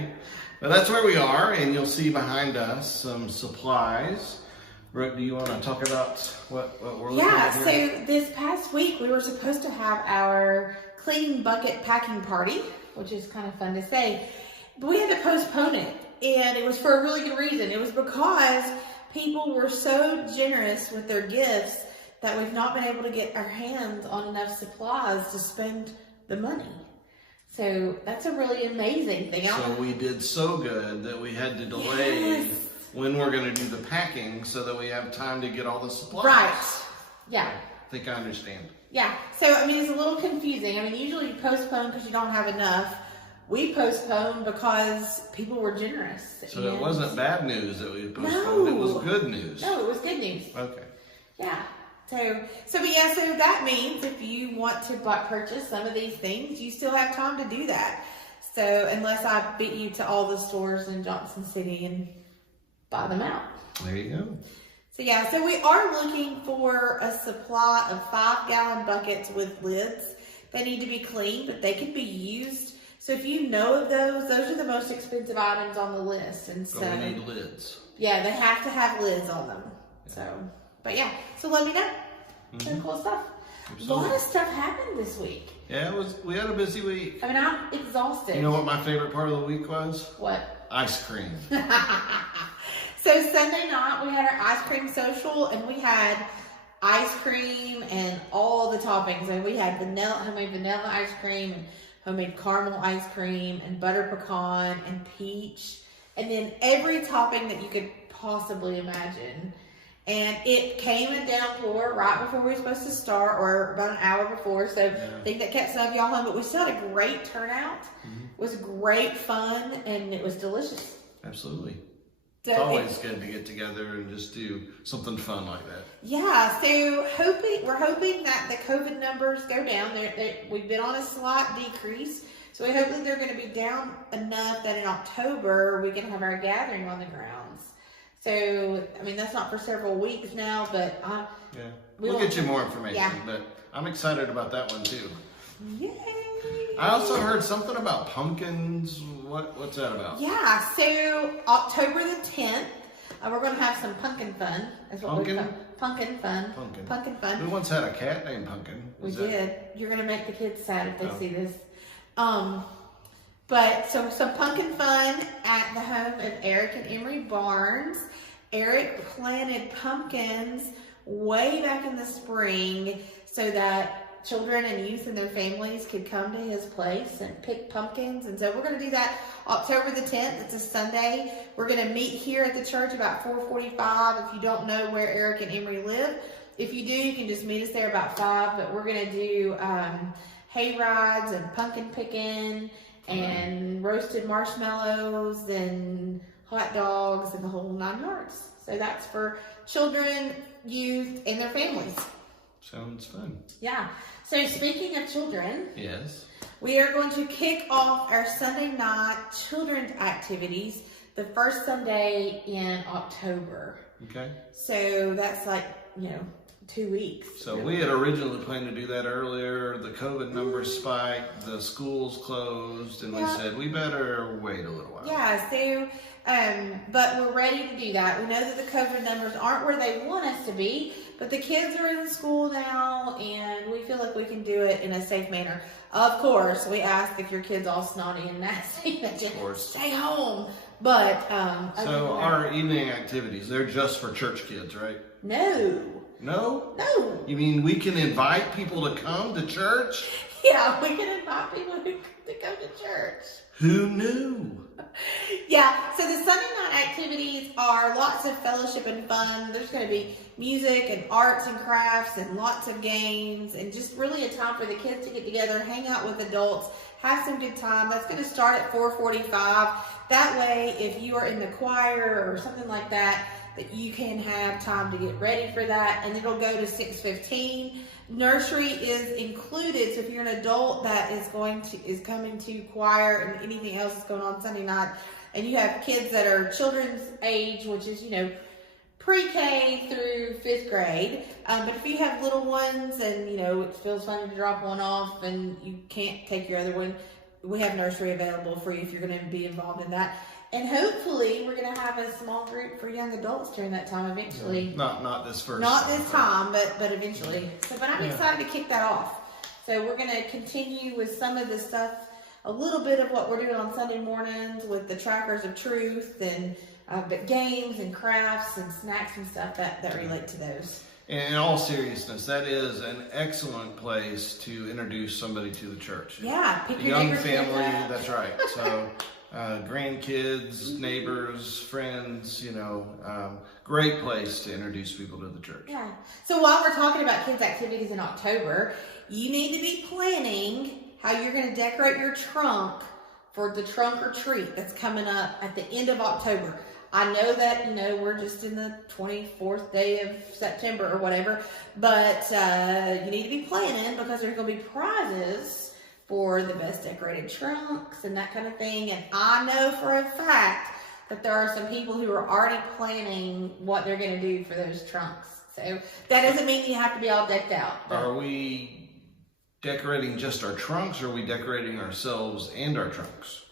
happy. But that's where we are, and you'll see behind us some supplies. Brooke, do you want to talk about what we're looking at here? So this past week we were supposed to have our clean bucket packing party, which is kind of fun to say, but we had to postpone it, and it was for a really good reason. It was because people were so generous with their gifts that we've not been able to get our hands on enough supplies to spend the money. So that's a really amazing thing. So we did so good that we had to delay when we're going to do the packing so that we have time to get all the supplies. Right. Yeah. I think I understand. Yeah. So, I mean, it's a little confusing. I mean, usually you postpone because you don't have enough. We postponed because people were generous. So it wasn't bad news that we postponed. No. It was good news. No, it was good news. Okay. Yeah. So that means if you want to purchase some of these things, you still have time to do that. So unless I beat you to all the stores in Johnson City and buy them out. There you go. So we are looking for a supply of 5-gallon buckets with lids. They need to be clean, but they can be used. So if you know of those are the most expensive items on the list. And so we need lids. Yeah, they have to have lids on them. Yeah. So let me know. Some cool stuff. Absolutely. A lot of stuff happened this week. Yeah, we had a busy week. I mean, I'm exhausted. You know what my favorite part of the week was? What? Ice cream. So Sunday night we had our ice cream social, and we had ice cream and all the toppings. And we had homemade vanilla ice cream and homemade caramel ice cream and butter pecan and peach, and then every topping that you could possibly imagine. And it came in downpour right before we were supposed to start, or about an hour before. So I think that kept some of y'all home, but we still had a great turnout. It was great fun, and it was delicious. Absolutely. So it's always good to get together and just do something fun like that. Yeah, so we're hoping that the COVID numbers go down. We've been on a slight decrease. So we hope that they're going to be down enough that in October we can have our gathering on the grounds. So, I mean, that's not for several weeks now, but we'll get you more information. Yeah. But I'm excited about that one too. Yay! I also heard something about pumpkins. What's that about? Yeah, so October the 10th, we're going to have some pumpkin fun. That's what we call pumpkin fun. Pumpkin fun. We once had a cat named Pumpkin. We did. You're going to make the kids sad if they see this. But so some pumpkin fun at the home of Eric and Emery Barnes. Eric planted pumpkins way back in the spring so that children and youth and their families could come to his place and pick pumpkins. And so we're going to do that October the 10th. It's a Sunday. We're going to meet here at the church about 4:45. If you don't know where Eric and Emery live, if you do, you can just meet us there about 5. But we're going to do hay rides and pumpkin picking and roasted marshmallows and hot dogs and the whole 9 yards. So that's for children, youth, and their families. Sounds fun. Yeah. So speaking of children, yes, we are going to kick off our Sunday night children's activities the first Sunday in October. Okay. So that's 2 weeks. So we had originally planned to do that earlier. The COVID numbers spiked, the schools closed, and we said we better wait a little while. Yeah, so, but we're ready to do that. We know that the COVID numbers aren't where they want us to be, but the kids are in school now, and we feel like we can do it in a safe manner. Of course, we ask if your kid's all snotty and nasty that you stay home. But so our evening activities, they're just for church kids, right? No. No? No. You mean we can invite people to come to church? Yeah, we can invite people to come to church. Who knew? Yeah, so the Sunday night activities are lots of fellowship and fun. There's going to be music and arts and crafts and lots of games and just really a time for the kids to get together, hang out with adults, have some good time. That's going to start at 4:45. That way, if you are in the choir or something like that you can have time to get ready for that, and it'll go to 6:15. Nursery is included, so if you're an adult that is coming to choir and anything else that's going on Sunday night, and you have kids that are children's age, which is pre-K through 5th grade. But if you have little ones and it feels funny to drop one off and you can't take your other one, we have nursery available for you if you're going to be involved in that. And hopefully we're going to have a small group for young adults during that time eventually. Not this first Not this time, but eventually. So, but I'm Yeah. excited to kick that off. So we're going to continue with some of the stuff, a little bit of what we're doing on Sunday mornings with the trackers of truth and but games and crafts and snacks and stuff that relate to those. In all seriousness, that is an excellent place to introduce somebody to the church. Yeah, pick A your young neighbor's kids family, up. that's right. So grandkids, neighbors, friends, great place to introduce people to the church. Yeah. So while we're talking about kids' activities in October, you need to be planning how you're going to decorate your trunk for the trunk or treat that's coming up at the end of October. I know that, we're just in the 24th day of September or whatever, but you need to be planning because there's going to be prizes for the best decorated trunks and that kind of thing. And I know for a fact that there are some people who are already planning what they're going to do for those trunks. So that doesn't mean you have to be all decked out. Are we decorating just our trunks, or are we decorating ourselves and our trunks?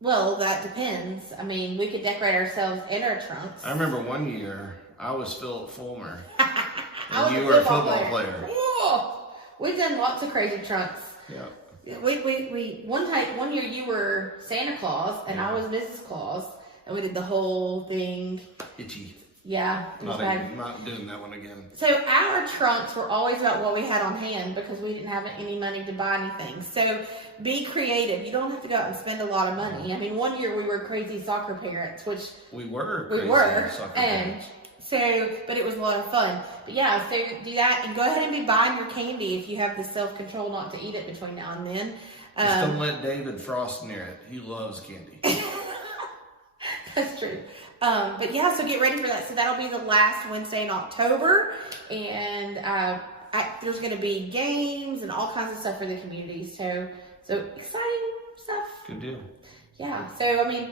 Well, that depends. I mean, we could decorate ourselves and our trunks. I remember one year I was Philip Fulmer I and was you were a football player. Whoa! We've done lots of crazy trunks. Yeah. We one year you were Santa Claus and I was Mrs. Claus, and we did the whole thing. Itchy. Yeah, it was bad. Not doing that one again. So our trunks were always about what we had on hand because we didn't have any money to buy anything. So be creative. You don't have to go out and spend a lot of money. I mean, one year we were crazy soccer parents, which we were, soccer and parents. so, but it was a lot of fun. But yeah, so do that and go ahead and be buying your candy if you have the self-control not to eat it between now and then. Just don't let David Frost near it. He loves candy. That's true. But yeah, so get ready for that. So that'll be the last Wednesday in October, and there's going to be games and all kinds of stuff for the community. So exciting stuff. Good deal. Yeah. So I mean,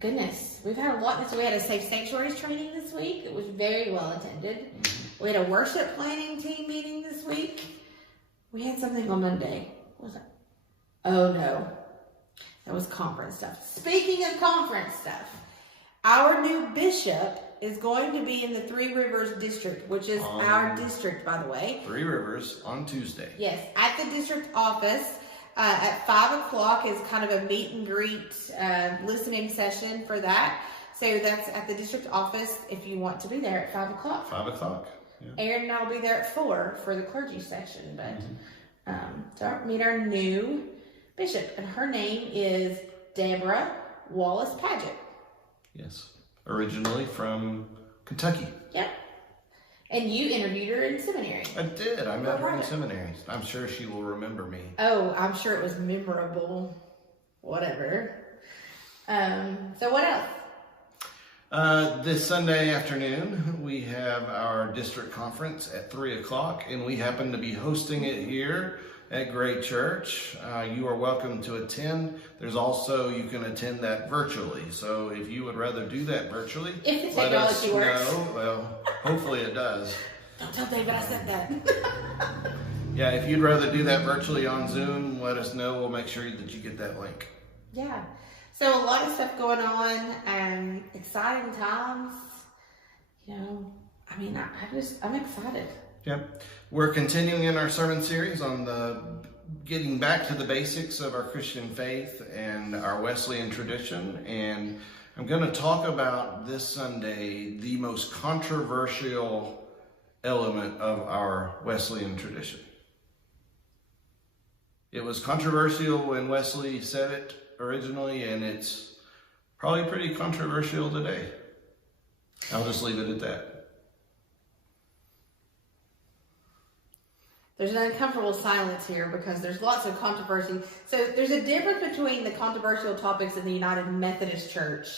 goodness, we've had a lot. So we had a safe sanctuaries training this week. It was very well attended. Mm-hmm. We had a worship planning team meeting this week. We had something on Monday. What was that? Oh no. That was conference stuff. Speaking of conference stuff, our new bishop is going to be in the Three Rivers district, which is our district, by the way. Three Rivers on Tuesday. Yes, at the district office at 5 o'clock is kind of a meet and greet listening session for that. So that's at the district office if you want to be there at 5 o'clock. 5 o'clock. Yeah. Aaron and I will be there at 4 for the clergy session. But so meet our new bishop, and her name is Deborah Wallace Paget. Yes, originally from Kentucky. Yep. And you interviewed her in seminary. I did. I met her in seminary. I'm sure she will remember me. Oh, I'm sure it was memorable. Whatever. So what else? This Sunday afternoon, we have our district conference at 3 o'clock, and we happen to be hosting it here at Great Church. You are welcome to attend. There's also, you can attend that virtually. So if you would rather do that virtually, if the let us technology works. know. Well, hopefully it does. Don't tell David I said that. Yeah, if you'd rather do that virtually on Zoom, let us know. We'll make sure that you get that link. Yeah. So a lot of stuff going on, exciting times. I mean, I'm excited. Yep. We're continuing in our sermon series on the getting back to the basics of our Christian faith and our Wesleyan tradition. And I'm going to talk about this Sunday the most controversial element of our Wesleyan tradition. It was controversial when Wesley said it originally, and it's probably pretty controversial today. I'll just leave it at that. There's an uncomfortable silence here because there's lots of controversy. So there's a difference between the controversial topics in the United Methodist Church.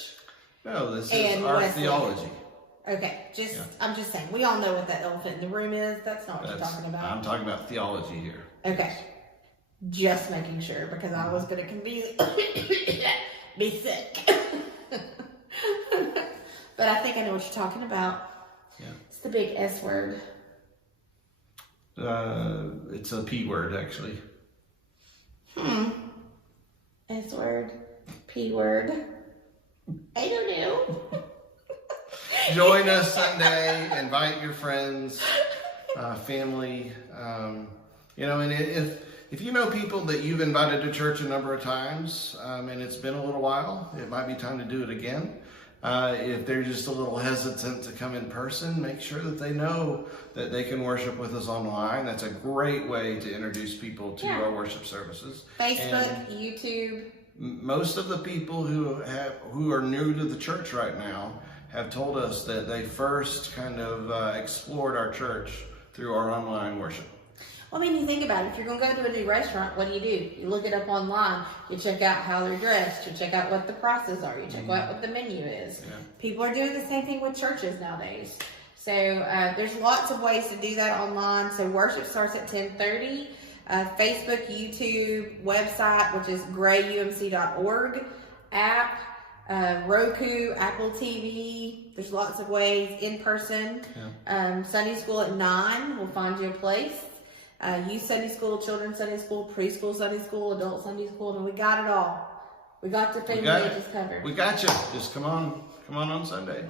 No, this is our theology. Okay, I'm just saying, we all know what that elephant in the room is. That's not what you're talking about. I'm talking about theology here. Okay, just making sure because I was going to be sick. But I think I know what you're talking about. Yeah. It's the big S word. It's a P word, actually. S word. P word. I don't know. Join us Sunday. Invite your friends, family. And if you know people that you've invited to church a number of times, and it's been a little while, it might be time to do it again. If they're just a little hesitant to come in person, make sure that they know that they can worship with us online. That's a great way to introduce people to our worship services. Facebook, YouTube. Most of the people who are new to the church right now have told us that they first kind of explored our church through our online worship. Well, I mean, you think about it. If you're going to go to a new restaurant, what do? You look it up online. You check out how they're dressed. You check out what the prices are. You check out what the menu is. Yeah. People are doing the same thing with churches nowadays. So there's lots of ways to do that online. So worship starts at 10:30. Facebook, YouTube, website, which is grayumc.org, app, Roku, Apple TV. There's lots of ways. In person. Yeah. Sunday school at 9. We'll find you a place. Youth Sunday school, children's Sunday school, preschool Sunday school, adult Sunday school. I mean, we got it all. We got the family ages covered. We got you. Just come on Sunday.